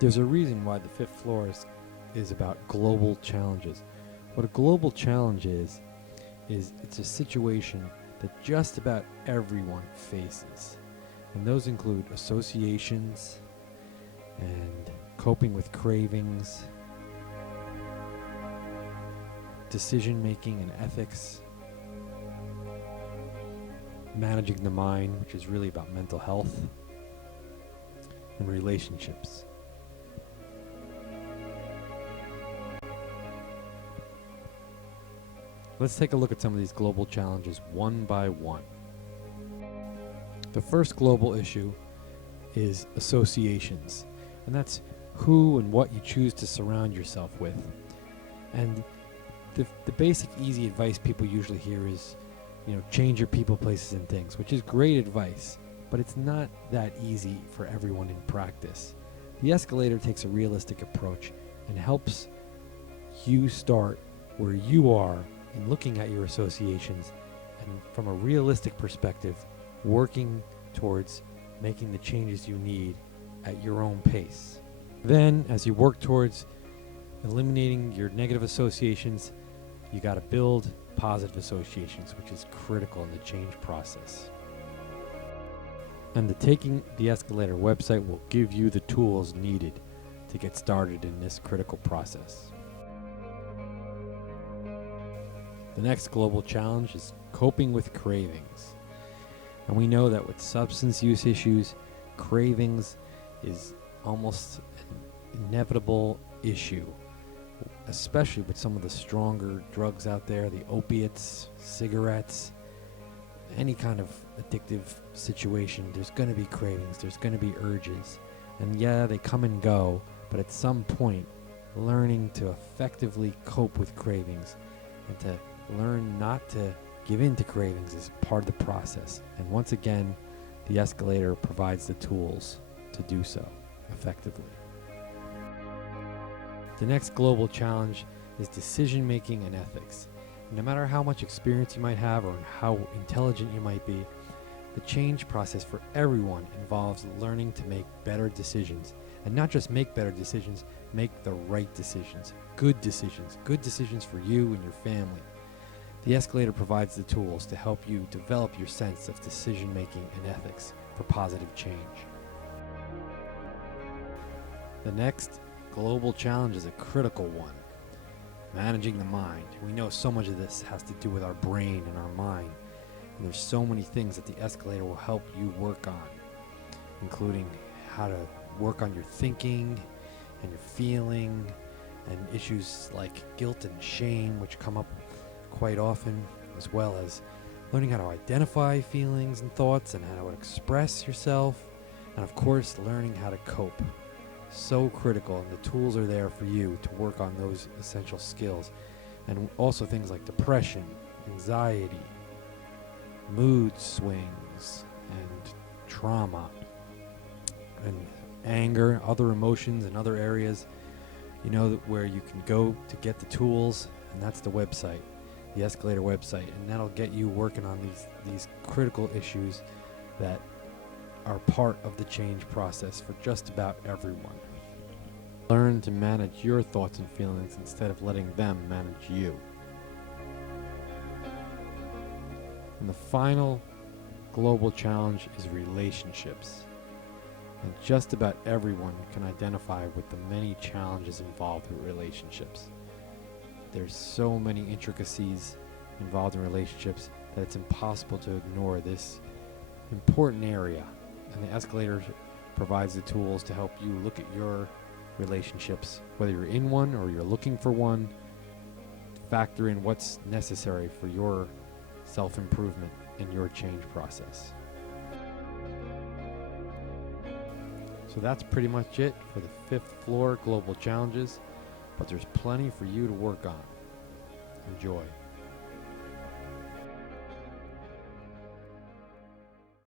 There's a reason why the fifth floor is about global challenges. What a global challenge is it's a situation that just about everyone faces. And those include associations and coping with cravings, decision making and ethics, managing the mind, which is really about mental health, and relationships. Let's take a look at some of these global challenges one by one. The first global issue is associations, and that's who and what you choose to surround yourself with. And the basic easy advice people usually hear is, change your people, places, and things, which is great advice, but it's not that easy for everyone in practice. The Escalator takes a realistic approach and helps you start where you are in looking at your associations and from a realistic perspective, working towards making the changes you need at your own pace. Then, as you work towards eliminating your negative associations, you got to build positive associations, which is critical in the change process. And the Taking the Escalator website will give you the tools needed to get started in this critical process. The next global challenge is coping with cravings. And we know that with substance use issues, cravings is almost an inevitable issue, especially with some of the stronger drugs out there, the opiates, cigarettes, any kind of addictive situation. There's going to be cravings, there's going to be urges. And yeah, they come and go, but at some point, learning to effectively cope with cravings and to learn not to give in to cravings is part of the process. And once again, the Escalator provides the tools to do so effectively. The next global challenge is decision making and ethics. No matter how much experience you might have or how intelligent you might be, the change process for everyone involves learning to make better decisions. And not just make better decisions, make the right decisions. Good decisions for you and your family. The Escalator provides the tools to help you develop your sense of decision making and ethics for positive change. The next global challenge is a critical one. Managing the mind. We know so much of this has to do with our brain and our mind. And there's so many things that the Escalator will help you work on, including how to work on your thinking and your feeling, and issues like guilt and shame, which come up quite often, as well as learning how to identify feelings and thoughts and how to express yourself, and of course, learning how to cope. So critical, and the tools are there for you to work on those essential skills. And also things like depression, anxiety, mood swings, and trauma, and anger, other emotions and other areas, where you can go to get the tools, and that's the website, the Escalator website, and that'll get you working on these critical issues that are part of the change process for just about everyone. Learn to manage your thoughts and feelings instead of letting them manage you. And the final global challenge is relationships. And just about everyone can identify with the many challenges involved with relationships. There's so many intricacies involved in relationships that it's impossible to ignore this important area. And the Escalator provides the tools to help you look at your relationships, whether you're in one or you're looking for one, factor in what's necessary for your self-improvement and your change process. So that's pretty much it for the fifth floor global challenges, but there's plenty for you to work on. Enjoy.